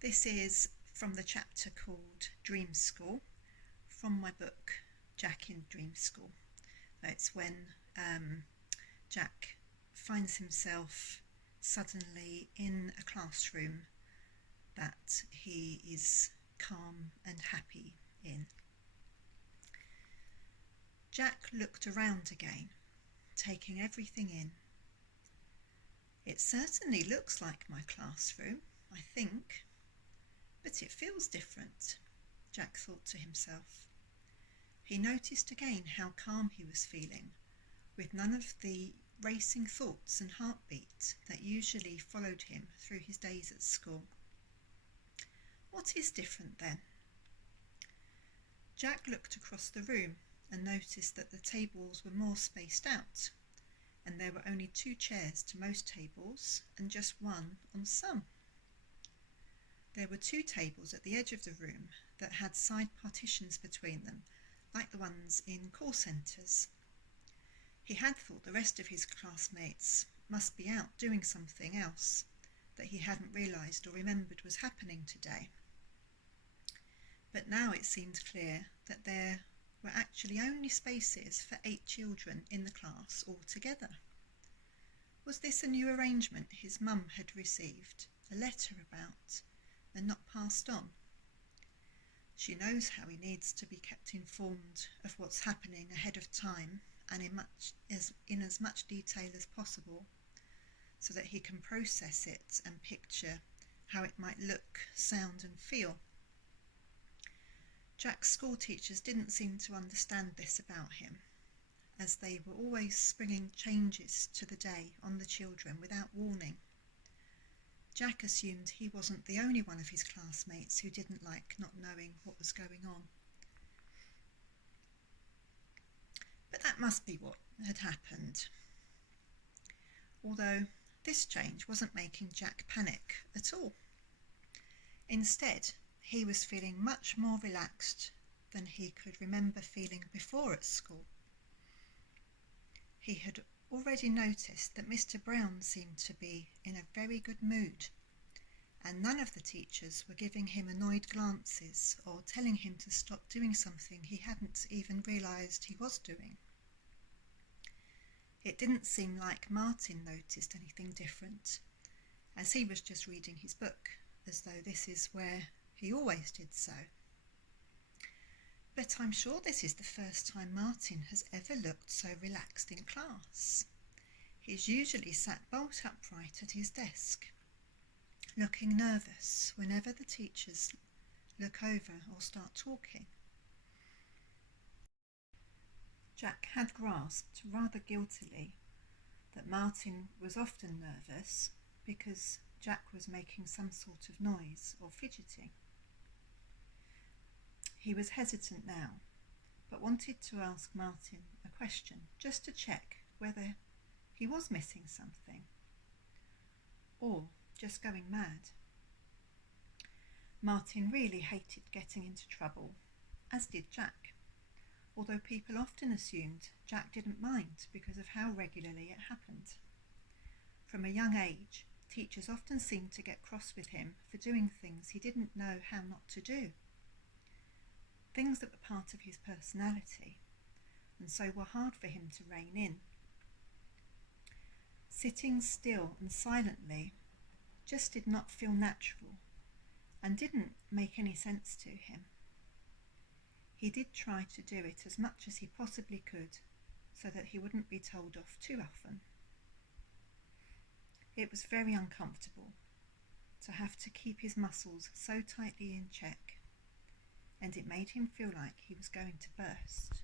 This is from the chapter called Dreamschool from my book Jack in Dreamschool. It's when Jack finds himself suddenly in a classroom that he is calm and happy in. Jack looked around again, taking everything in. It certainly looks like my classroom, I think, but it feels different, Jack thought to himself. He noticed again how calm he was feeling, with none of the racing thoughts and heartbeat that usually followed him through his days at school. What is different then? Jack looked across the room and noticed that the tables were more spaced out, and there were only 2 chairs to most tables and just 1 on some. There were 2 tables at the edge of the room that had side partitions between them, like the ones in call centres. He had thought the rest of his classmates must be out doing something else that he hadn't realised or remembered was happening today. But now it seemed clear that there were actually only spaces for 8 children in the class altogether. Was this a new arrangement his mum had received a letter about and not passed on? She knows how he needs to be kept informed of what's happening ahead of time and in as much detail as possible, so that he can process it and picture how it might look, sound and feel. Jack's school teachers didn't seem to understand this about him, as they were always springing changes to the day on the children without warning. Jack assumed he wasn't the only one of his classmates who didn't like not knowing what was going on. But that must be what had happened. Although this change wasn't making Jack panic at all. Instead, he was feeling much more relaxed than he could remember feeling before at school. He had already noticed that Mr. Brown seemed to be in a very good mood, and none of the teachers were giving him annoyed glances or telling him to stop doing something he hadn't even realised he was doing. It didn't seem like Martin noticed anything different, as he was just reading his book, as though this is where he always did so. But I'm sure this is the first time Martin has ever looked so relaxed in class. He's usually sat bolt upright at his desk, looking nervous whenever the teachers look over or start talking. Jack had grasped rather guiltily that Martin was often nervous because Jack was making some sort of noise or fidgeting. He was hesitant now, but wanted to ask Martin a question just to check whether he was missing something or just going mad. Martin really hated getting into trouble, as did Jack, although people often assumed Jack didn't mind because of how regularly it happened. From a young age, teachers often seemed to get cross with him for doing things he didn't know how not to do, things that were part of his personality, and so were hard for him to rein in. Sitting still and silently just did not feel natural and didn't make any sense to him. He did try to do it as much as he possibly could so that he wouldn't be told off too often. It was very uncomfortable to have to keep his muscles so tightly in check, and it made him feel like he was going to burst.